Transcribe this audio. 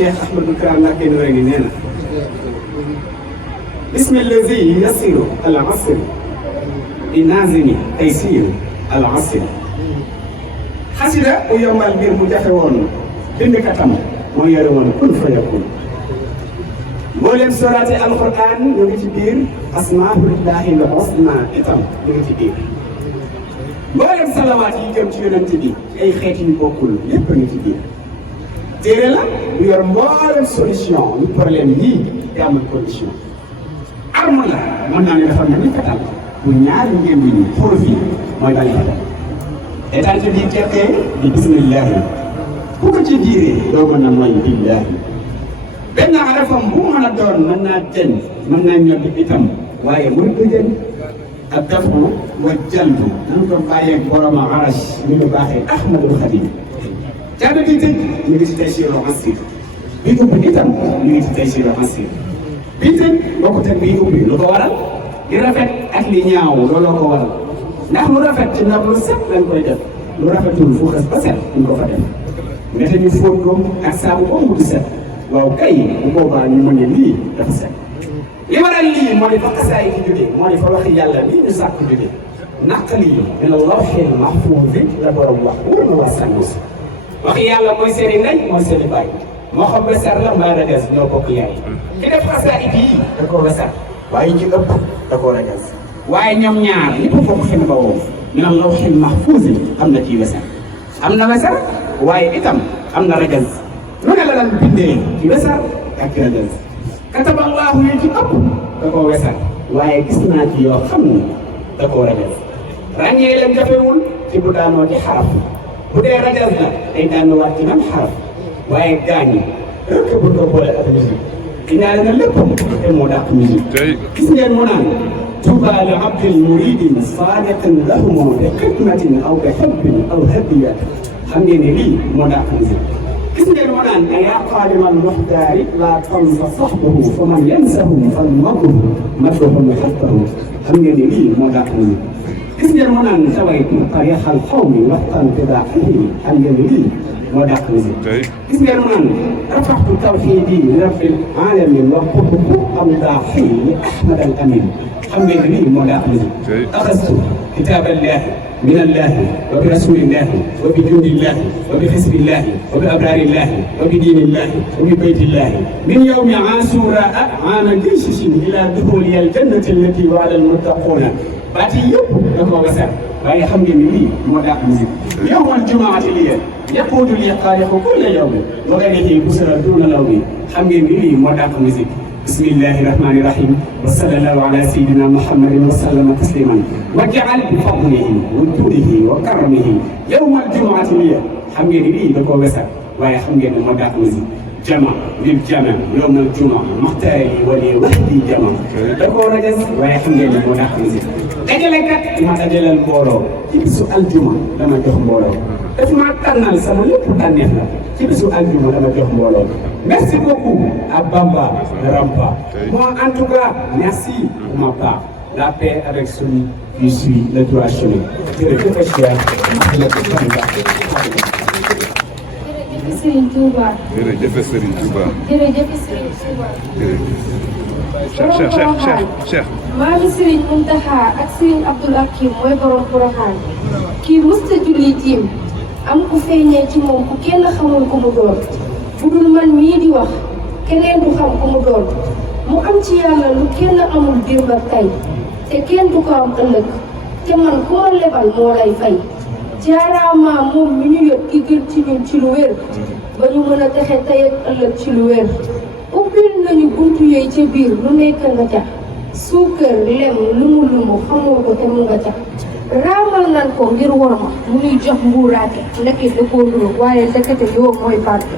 Cheikh Ahmadou Kara Mbacké Noreyni nee na bismillazi yasiru al asri di nazimi taysir al asri xasida bu yombal mbir mu jafe woon bindkatam moo yore woon kun fa yakun mboolem soraate alquran ñu ngi ci biir asmaullahi l husna itam ñu ngi ci biir mboolem salawaat yi jëm ci yonent bi ay xeet yu bokkul lépp a ngi ci biir téere la bu yor mboolem solution yu problème yii te amul condition arme la mën naa ne dafa mel ni fetal bu ñaari ngeen bi ñu profit mooy bali fetal état bi tekkee di bismillahi ku ko ci diiree doo mën a mooy billahi benn arafam bu mën a doon mën naa jën mën naa ñor itam waaye muy dëjën ak dafu wa jalbu nan ko bàyyeeg boroma arash mi nu baaxee Ahmadul Xadim caabi bi tëj ñu ngi ci Taysiirul Asiir bi ubbi itam ñu ngi ci Taysiirul Asiir bi tëj bokkut ak bi ubbi lu ko waral li rafet ak li ñaaw looloo ko waral ndax lu rafet ci ndab lu set lañ koy def lu rafetul fu xas ba set duñ ko fa def mbete ñu fóot ko ak saabu ko mu di set waaw kay bu boobaa ñu mën ne lii dafa set li waral lii moo di fa xasaay di jógee moo di fa waxi yàlla lii ñu sàkk jógee naqali yi min lawhil mahfuuz la borom wax wóor na waa sànni si waxi yàlla mooy seen i ndey mooy seen i baay moo xam wesar la mbaa rajas ñoo bokk yaay ki def xasaay yii da koo wesar waaye ci ëpp da koo rajas waaye ñoom ñaar ñëpp bokk xin ba woo min lawhil mahfuuz am na ci wesar am na wesar waaye itam am na rajas lu ne la daan bindee ci wesar ak ci rajas kataballaahu yi ci ëpp da koo wesar waaye gis naa ci yoo xam ne da koo rajas ràññee leen jafewul ci bu daanoo ci xaraf bu dee rajas la day daanuwaat ci même xaraf waaye gaañi rëkk bu ko boole ak musique inaale na lépp te moo dàq musique gis ngeen mu naan tuuba li abdin muridin saadatin lahumu bi xidmatin aw bi xubbin aw hadiyat xam ngeen ne lii moo dàq musique gis ngeen mu naan yaa qaadimal muxtaari laa tansa saxbahu fa man yansahum fal madruhu madruhum xattahu xam ngeen ne lii moo dàq musique gis ngeen mu naan tawaytu tariixal xawmi waxtaan bidaaxihi xam ngeen ne lii moo dàq musique gis ngeen mu naan rafaxtu tawxiidi li rabbil alamin wa xutbu amdaaxi li ahmad al amin xam ngeen ne lii moo dàq musique axastu kitaaballahi min allahi wa bi rasulillahi wa bi jundillahi wa bi xisbillahi wa bi abrarillahi wa bi diinillahi wa bi baytillahi min yawmi asuraa aama jaysisin ila duxuli al jannati allati waada al muttaquuna baat yi yëpp da koo wasar waaye xam ngeen ni lii moo dàq musique yawmal jumaati liya yaquudu li xaaliqu kulla yawmin wa gayrihi busra duuna lawmi xam ngeen ni lii moo dàq musique bismillahi rahmani rahim wa sallallahu ala sayyidina muhammadin wa sallama tasliman wa jaal bi fadlihi wa juudihi wa karamihi yawmal jumaati liya xam ngeen ni lii da koo wasar waaye xam ngeen ni moo dàq musique jama lil jama yawmal jumaa maxtaari wali wahdi jama da koo rajas waaye xam ngeen ni moo dàq musique dajale kat ma dajaleel mbooloo ci bisu aljuma dama jox mbooloo daf ma tànnal sama lépp tànneef la ci bisu aljuma dama jox mbooloo merci beaucoup à Bamba Rampa moi en tout cas merci pour ma part la paix avec celui qui suit le droit chemin jërëjëf Cheikh Serigne Touba. jërëjëf Serigne Touba. jërëjëf Serigne Touba. Cheikh. maa ngi Serigne Mountakha ak Serigne Abdoul Hakim mooy borom Porokhane kii musta julli tiim am ku feeñee ci moom ku kenn xamul ku mu doon bu dul man mii di wax keneen du xam ku mu doon mu am ci yàlla lu kenn amul démb ak tey te kenn du ko am ëllëg te man ku ma lebal moo lay fay. jaaraama moom mi ñu yot ki gën ci ñun ci lu wér ba ñu mën a texe tey ak ëllëg ci lu wér ubbil nañu buntu yooyu ca biir lu nekk nga ca suukar lem lumu xamoo ko te mu nga ca raamal nan ko ngir war ma mu ñuy jox mbuuraake ndeke da koo nuru waaye ndekete yoo mooy barke